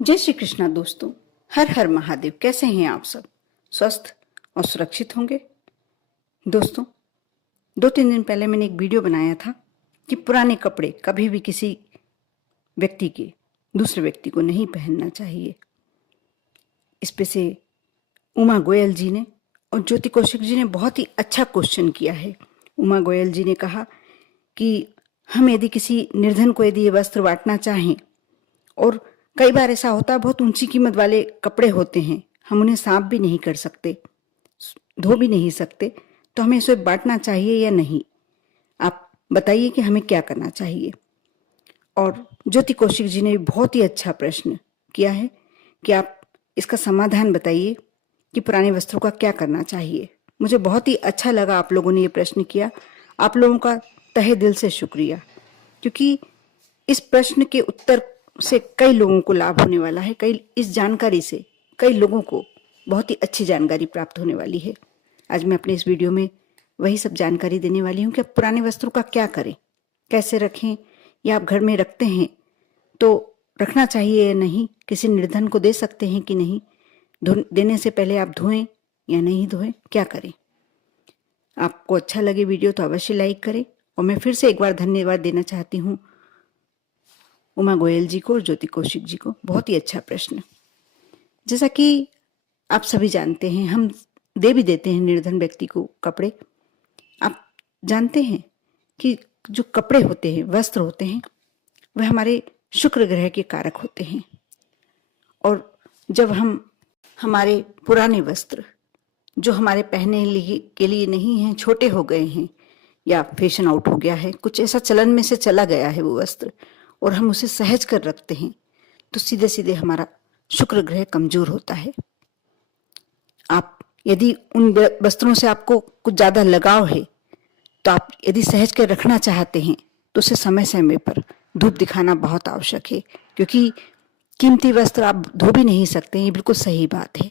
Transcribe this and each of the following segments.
जय श्री कृष्णा दोस्तों। हर हर महादेव। कैसे हैं आप सब? स्वस्थ और सुरक्षित होंगे। दोस्तों, 2-3 दिन पहले मैंने एक वीडियो बनाया था कि पुराने कपड़े कभी भी किसी व्यक्ति के दूसरे व्यक्ति को नहीं पहनना चाहिए। इस पे से उमा गोयल जी ने और ज्योति कौशिक जी ने बहुत ही अच्छा क्वेश्चन किया है। उमा गोयल जी ने कहा कि हम यदि किसी निर्धन को यदि ये वस्त्र बांटना चाहें, और कई बार ऐसा होता है बहुत ऊंची कीमत वाले कपड़े होते हैं, हम उन्हें साफ भी नहीं कर सकते, धो भी नहीं सकते, तो हमें इसे बांटना चाहिए या नहीं? आप बताइए कि हमें क्या करना चाहिए। और ज्योति कौशिक जी ने बहुत ही अच्छा प्रश्न किया है कि आप इसका समाधान बताइए कि पुराने वस्त्रों का क्या करना चाहिए। मुझे बहुत ही अच्छा लगा आप लोगों ने ये प्रश्न किया। आप लोगों का तहे दिल से शुक्रिया, क्योंकि इस प्रश्न के उत्तर से कई लोगों को लाभ होने वाला है। इस जानकारी से कई लोगों को बहुत ही अच्छी जानकारी प्राप्त होने वाली है। आज मैं अपने इस वीडियो में वही सब जानकारी देने वाली हूँ कि आप पुराने वस्त्रों का क्या करें, कैसे रखें, या आप घर में रखते हैं तो रखना चाहिए या नहीं, किसी निर्धन को दे सकते हैं कि नहीं, देने से पहले आप धोएं या नहीं धोएं, क्या करें। आपको अच्छा लगे वीडियो तो अवश्य लाइक करें। और मैं फिर से एक बार धन्यवाद देना चाहती हूँ उमा गोयल जी को और ज्योति कौशिक जी को। बहुत ही अच्छा प्रश्न। जैसा कि आप सभी जानते हैं, हम दे भी देते हैं निर्धन व्यक्ति को कपड़े। आप जानते हैं कि जो कपड़े होते हैं, वस्त्र होते हैं, वह हमारे शुक्र ग्रह के कारक होते हैं। और जब हम हमारे पुराने वस्त्र जो हमारे पहनने के लिए नहीं हैं, छोटे हो गए हैं या फैशन आउट हो गया है, कुछ ऐसा चलन में से चला गया है वो वस्त्र, और हम उसे सहज कर रखते हैं, तो सीधे सीधे हमारा शुक्र ग्रह कमजोर होता है। आप यदि उन वस्त्रों से आपको कुछ ज्यादा लगाव है, तो आप यदि सहज कर रखना चाहते हैं तो उसे समय समय पर धूप दिखाना बहुत आवश्यक है, क्योंकि कीमती वस्त्र आप धो भी नहीं सकते। ये बिल्कुल सही बात है।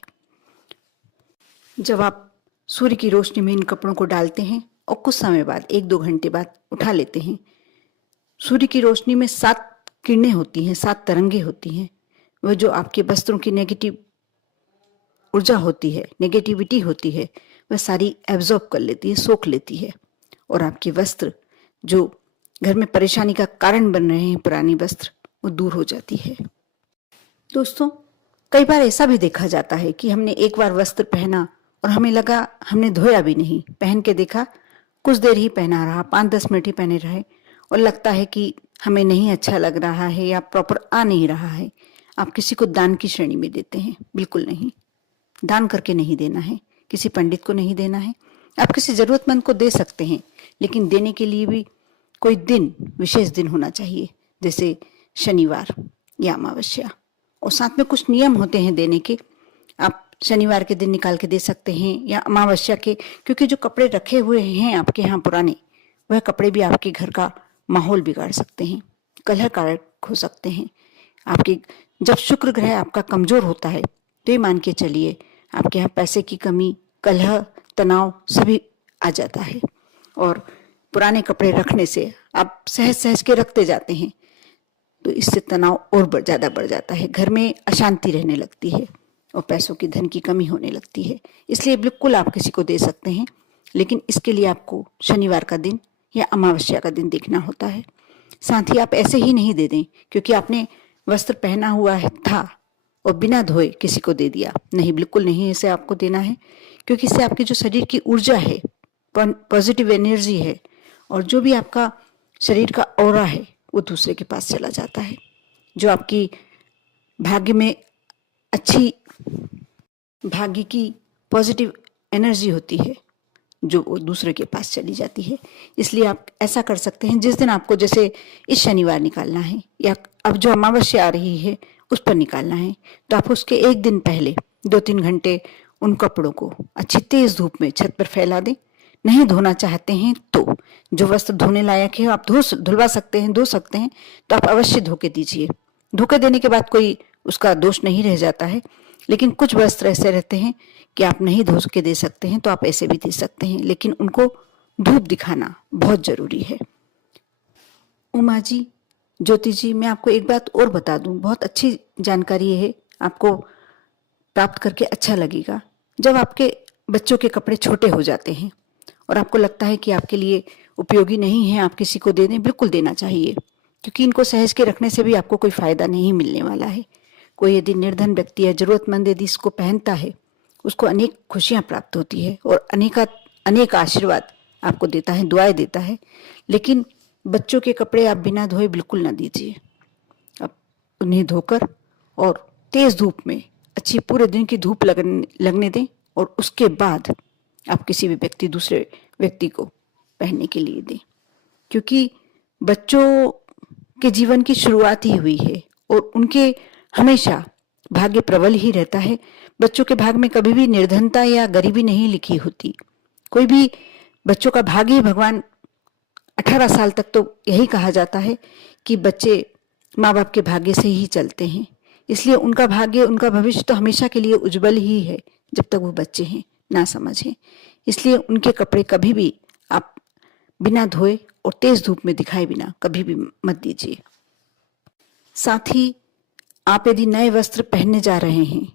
जब आप सूर्य की रोशनी में इन कपड़ों को डालते हैं और कुछ समय बाद 1-2 घंटे बाद उठा लेते हैं, सूर्य की रोशनी में 7 किरणें होती हैं, 7 तरंगे होती हैं। वह जो आपके वस्त्रों की नेगेटिव ऊर्जा होती है, नेगेटिविटी होती है, वह सारी एब्जॉर्ब कर लेती है, सोख लेती है, और आपके वस्त्र जो घर में परेशानी का कारण बन रहे हैं, पुरानी वस्त्र, वो दूर हो जाती है। दोस्तों, कई बार ऐसा भी देखा जाता है कि हमने एक बार वस्त्र पहना और हमें लगा हमने धोया भी नहीं, पहन के देखा, कुछ देर ही पहना रहा, 5-10 मिनट ही पहने रहे, और लगता है कि हमें नहीं अच्छा लग रहा है या प्रॉपर आ नहीं रहा है। आप किसी को दान की श्रेणी में देते हैं? बिल्कुल नहीं। दान करके नहीं देना है, किसी पंडित को नहीं देना है। आप किसी जरूरतमंद को दे सकते हैं, लेकिन देने के लिए भी कोई दिन, विशेष दिन होना चाहिए, जैसे शनिवार या अमावस्या। और साथ में कुछ नियम होते हैं देने के। आप शनिवार के दिन निकाल के दे सकते हैं या अमावस्या के, क्योंकि जो कपड़े रखे हुए हैं आपके यहाँ पुराने, वह कपड़े भी आपके घर का माहौल बिगाड़ सकते हैं, कलह कारक हो सकते हैं। आपके जब शुक्र ग्रह आपका कमजोर होता है, तो ये मान के चलिए आपके यहाँ पैसे की कमी, कलह, तनाव सभी आ जाता है। और पुराने कपड़े रखने से आप सहज सहज के रखते जाते हैं, तो इससे तनाव और ज्यादा बढ़ जाता है, घर में अशांति रहने लगती है और पैसों की, धन की कमी होने लगती है। इसलिए बिल्कुल आप किसी को दे सकते हैं, लेकिन इसके लिए आपको शनिवार का दिन या अमावस्या का दिन देखना होता है। साथ ही आप ऐसे ही नहीं दे दें क्योंकि आपने वस्त्र पहना हुआ है था और बिना धोए किसी को दे दिया। नहीं, बिल्कुल नहीं ऐसे आपको देना है, क्योंकि इससे आपकी जो शरीर की ऊर्जा है, पॉजिटिव एनर्जी है, और जो भी आपका शरीर का ऑरा है, वो दूसरे के पास चला जाता है। जो आपकी भाग्य में अच्छी, भाग्य की पॉजिटिव एनर्जी होती है, जो वो दूसरे के पास चली जाती है। इसलिए आप ऐसा कर सकते हैं, जिस दिन आपको, जैसे इस शनिवार निकालना है या अब जो अमावस्या आ रही है उस पर निकालना है, तो आप उसके एक दिन पहले 2-3 घंटे उन कपड़ों को अच्छी तेज धूप में छत पर फैला दें। नहीं धोना चाहते हैं तो जो वस्त्र धोने लायक है आप धुलवा सकते हैं, धो सकते हैं, तो आप अवश्य धो के दीजिए। धोके देने के बाद कोई उसका दोष नहीं रह जाता है। लेकिन कुछ वस्त्र ऐसे रहते हैं कि आप नहीं धो के दे सकते हैं, तो आप ऐसे भी दे सकते हैं, लेकिन उनको धूप दिखाना बहुत जरूरी है। उमा जी ज्योति जी, मैं आपको एक बात और बता दूं, बहुत अच्छी जानकारी है, आपको प्राप्त करके अच्छा लगेगा। जब आपके बच्चों के कपड़े छोटे हो जाते हैं और आपको लगता है कि आपके लिए उपयोगी नहीं है, आप किसी को दे दें, बिल्कुल देना चाहिए, क्योंकि इनको सहेज के रखने से भी आपको कोई फायदा नहीं मिलने वाला है। कोई यदि निर्धन व्यक्ति है, जरूरतमंद यदि इसको पहनता है, उसको अनेक खुशियां प्राप्त होती है और अनेक आशीर्वाद आपको देता है, दुआएं देता है। लेकिन बच्चों के कपड़े आप बिना धोए बिल्कुल ना दीजिए। आप उन्हें धोकर और तेज धूप में, अच्छी पूरे दिन की धूप लगने दें और उसके बाद आप किसी भी दूसरे व्यक्ति को पहनने के लिए दें, क्योंकि बच्चों के जीवन की शुरुआत ही हुई है और उनके हमेशा भाग्य प्रबल ही रहता है। बच्चों के भाग में कभी भी निर्धनता या गरीबी नहीं लिखी होती। कोई भी बच्चों का भाग्य ही भगवान 18 साल तक तो यही कहा जाता है कि बच्चे माँ बाप के भाग्य से ही चलते हैं, इसलिए उनका भाग्य, उनका भविष्य तो हमेशा के लिए उज्जवल ही है जब तक वो बच्चे हैं, ना समझें। इसलिए उनके कपड़े कभी भी आप बिना धोए और तेज धूप में दिखाए बिना कभी भी मत दीजिए। साथ ही आप यदि नए वस्त्र पहनने जा रहे हैं,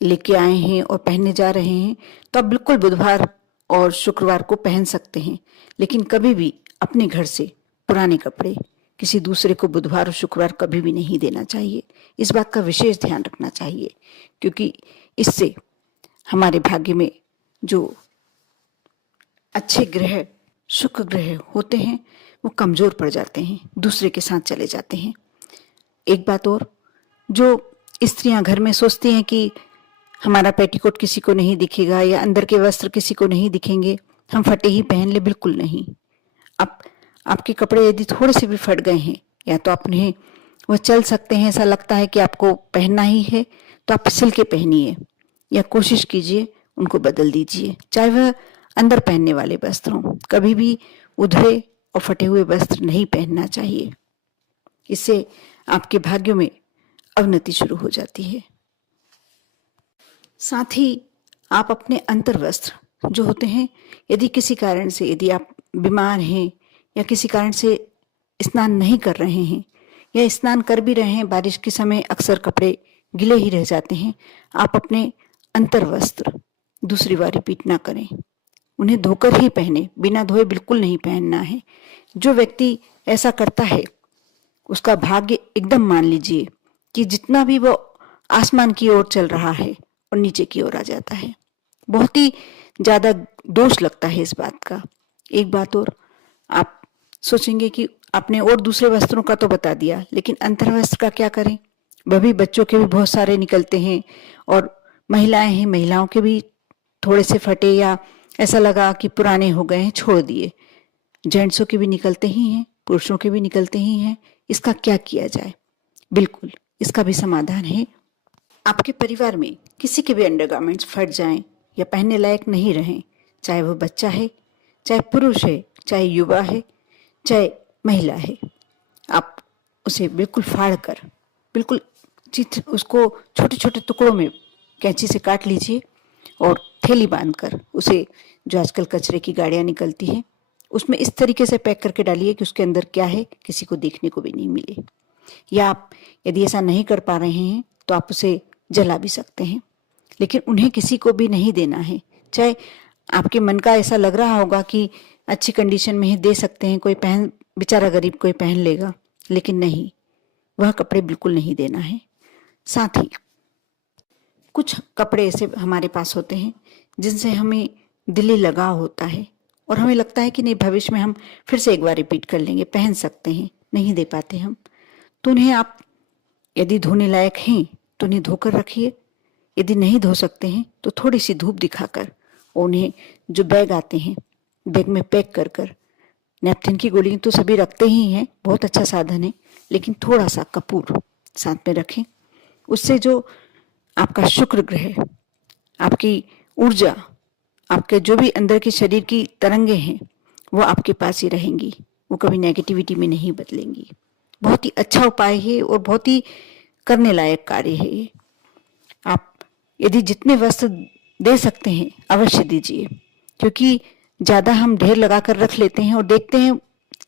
लेके आए हैं और पहनने जा रहे हैं, तो आप बिल्कुल बुधवार और शुक्रवार को पहन सकते हैं, लेकिन कभी भी अपने घर से पुराने कपड़े किसी दूसरे को बुधवार और शुक्रवार कभी भी नहीं देना चाहिए। इस बात का विशेष ध्यान रखना चाहिए, क्योंकि इससे हमारे भाग्य में जो अच्छे ग्रह, शुक्र ग्रह होते हैं, वो कमजोर पड़ जाते हैं, दूसरे के साथ चले जाते हैं। एक बात और, जो स्त्रियां घर में सोचती हैं कि हमारा पेटीकोट किसी को नहीं दिखेगा या अंदर के वस्त्र किसी को नहीं दिखेंगे, हम फटे ही पहन ले, बिल्कुल नहीं। आपके कपड़े यदि थोड़े से भी फट गए हैं, या तो आप उन्हें, वह चल सकते हैं, ऐसा लगता है कि आपको पहनना ही है, तो आप सिल के पहनिए या कोशिश कीजिए उनको बदल दीजिए, चाहे वह अंदर पहनने वाले वस्त्र हों। कभी भी उधड़े और फटे हुए वस्त्र नहीं पहनना चाहिए, इससे आपके भाग्यों में अवनति शुरू हो जाती है। साथ ही आप अपने अंतर वस्त्र जो होते हैं, यदि किसी कारण से, यदि आप बीमार हैं या किसी कारण से स्नान नहीं कर रहे हैं या स्नान कर भी रहे हैं, बारिश के समय अक्सर कपड़े गिले ही रह जाते हैं, आप अपने अंतर वस्त्र दूसरी बार रिपीट ना करें, उन्हें धोकर ही पहने, बिना धोए बिल्कुल नहीं पहनना है। जो व्यक्ति ऐसा करता है उसका भाग्य एकदम, मान लीजिए कि जितना भी वो आसमान की ओर चल रहा है और नीचे की ओर आ जाता है। बहुत ही ज्यादा दोष लगता है इस बात का। एक बात और, आप सोचेंगे कि आपने और दूसरे वस्त्रों का तो बता दिया, लेकिन अंतर वस्त्र का क्या करें? वह भी, बच्चों के भी बहुत सारे निकलते हैं और महिलाएं हैं, महिलाओं के भी थोड़े से फटे या ऐसा लगा कि पुराने हो गए हैं, छोड़ दिए। जेंट्सों के भी निकलते ही हैं, पुरुषों के भी निकलते ही हैं। इसका क्या किया जाए? बिल्कुल, इसका भी समाधान है। आपके परिवार में किसी के भी अंडरगारमेंट्स फट जाएं या पहनने लायक नहीं रहें, चाहे वो बच्चा है, चाहे पुरुष है, चाहे युवा है, चाहे महिला है, आप उसे बिल्कुल फाड़ कर, बिल्कुल उसको छोटे छोटे टुकड़ों में कैंची से काट लीजिए और थैली बांधकर उसे, जो आजकल कचरे की गाड़ियां निकलती हैं, उसमें इस तरीके से पैक करके डालिए कि उसके अंदर क्या है किसी को देखने को भी नहीं मिले। या आप यदि ऐसा नहीं कर पा रहे हैं तो आप उसे जला भी सकते हैं, लेकिन उन्हें किसी को भी नहीं देना है। चाहे आपके मन का ऐसा लग रहा होगा कि अच्छी कंडीशन में ही दे सकते हैं, कोई पहन, बेचारा गरीब कोई पहन लेगा, लेकिन नहीं, वह कपड़े बिल्कुल नहीं देना है। साथ ही कुछ कपड़े ऐसे हमारे पास होते हैं जिनसे हमें दिली लगाव होता है और हमें लगता है कि नहीं, भविष्य में हम फिर से एक बार रिपीट कर लेंगे, पहन सकते हैं, नहीं दे पाते हम, तो उन्हें आप यदि धोने लायक हैं तो उन्हें धोकर रखिए। यदि नहीं धो सकते हैं तो थोड़ी सी धूप दिखाकर उन्हें, जो बैग आते हैं, बैग में पैक कर कर, नैपथिन की गोली तो सभी रखते ही हैं, बहुत अच्छा साधन है, लेकिन थोड़ा सा कपूर साथ में रखें। उससे जो आपका शुक्र ग्रह, आपकी ऊर्जा, आपके जो भी अंदर के शरीर की तरंगे हैं, वो आपके पास ही रहेंगी, वो कभी नेगेटिविटी में नहीं बदलेंगी। बहुत ही अच्छा उपाय है और बहुत ही करने लायक कार्य है ये। आप यदि जितने वस्त्र दे सकते हैं अवश्य दीजिए, क्योंकि ज्यादा हम ढेर लगाकर रख लेते हैं और देखते हैं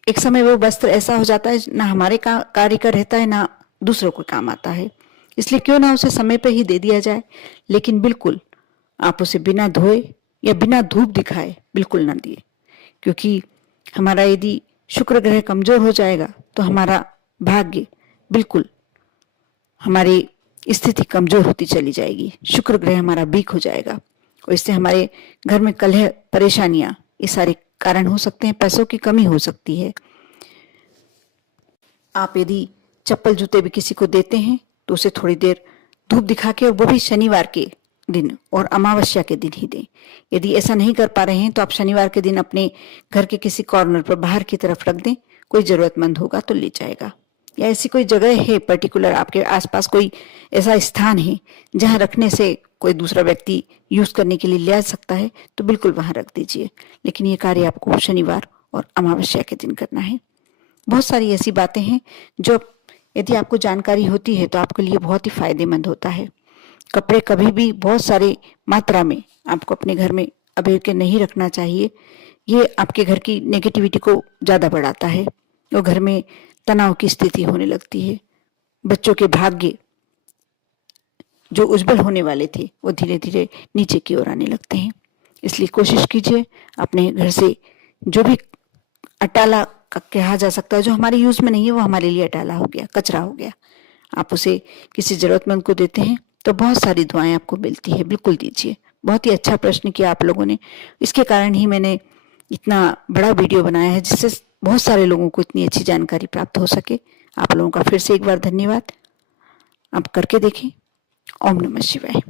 एक समय वो वस्त्र ऐसा हो जाता है ना हमारे कार्य का रहता है ना दूसरों को काम आता है। इसलिए क्यों ना उसे समय पे ही दे दिया जाए, लेकिन बिल्कुल आप उसे बिना धोए या बिना धूप दिखाए बिल्कुल ना दिए, क्योंकि हमारा यदि शुक्र ग्रह कमजोर हो जाएगा तो हमारा भाग्य बिल्कुल, हमारी स्थिति कमजोर होती चली जाएगी। शुक्र ग्रह हमारा वीक हो जाएगा और इससे हमारे घर में कलह, परेशानियां, ये सारे कारण हो सकते हैं। पैसों की कमी हो सकती है। आप यदि चप्पल जूते भी किसी को देते हैं तो उसे थोड़ी देर धूप दिखा के, और वो भी शनिवार के दिन और अमावस्या के दिन ही दें। यदि ऐसा नहीं कर पा रहे हैं तो आप शनिवार के दिन अपने घर के किसी कॉर्नर पर बाहर की तरफ रख दें। कोई जरूरतमंद होगा तो ले जाएगा। या ऐसी कोई जगह है पर्टिकुलर, आपके आसपास कोई ऐसा स्थान है जहां रखने से कोई दूसरा व्यक्ति यूज करने के लिए ले आ सकता है, तो बिल्कुल वहां रख दीजिए। लेकिन ये कार्य आपको शनिवार और अमावस्या के दिन करना है। बहुत सारी ऐसी बातें हैं जो यदि आपको जानकारी होती है तो आपके लिए बहुत ही फायदेमंद होता है। कपड़े कभी भी बहुत सारे मात्रा में आपको अपने घर में अबेर के नहीं रखना चाहिए। ये आपके घर की नेगेटिविटी को ज्यादा बढ़ाता है और घर में तनाव की स्थिति होने लगती है। बच्चों के भाग्य जो उज्जवल होने वाले थे वो धीरे धीरे नीचे की ओर आने लगते हैं। इसलिए कोशिश कीजिए अपने घर से जो भी अटाला कहा जा सकता है, जो हमारे यूज में नहीं है वो हमारे लिए अटाला हो गया, कचरा हो गया, आप उसे किसी जरूरतमंद को देते हैं तो बहुत सारी दुआएं आपको मिलती है। बिल्कुल दीजिए। बहुत ही अच्छा प्रश्न किया आप लोगों ने। इसके कारण ही मैंने इतना बड़ा वीडियो बनाया है जिससे बहुत सारे लोगों को इतनी अच्छी जानकारी प्राप्त हो सके। आप लोगों का फिर से एक बार धन्यवाद। आप करके देखें। ओम नमः शिवाय।